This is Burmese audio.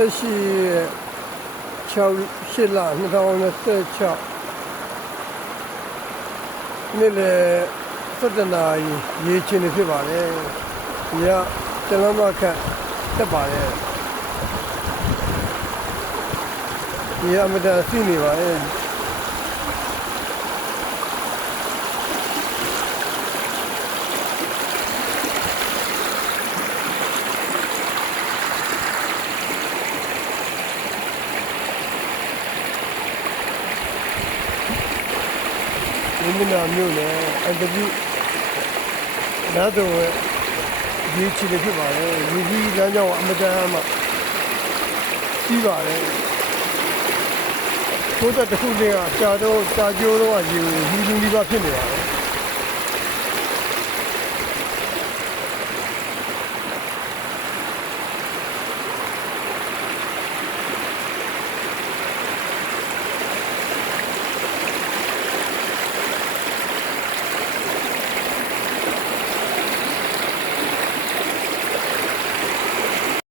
8လ2026နေ့လေ17နာရီရေချင်နေဖြစ်ပါတယ်ဒီကတလမ်းမခတ်တက်ပါတယ်ဒီကအမတန်စီးနေပါတယ်ဒီနေ့မျိုးနဲ့အန်တပူနားတော့ဒီချီလေးဖြစ်ပါတယ်လူကြီးလမ်းကြောင်းအမတန်မှကြီးပါတယ်ဘုဒ္ဓတခုလေးကကြာကျိုးတော့ရေလူဒီပါဖြစ်နေပါတယ်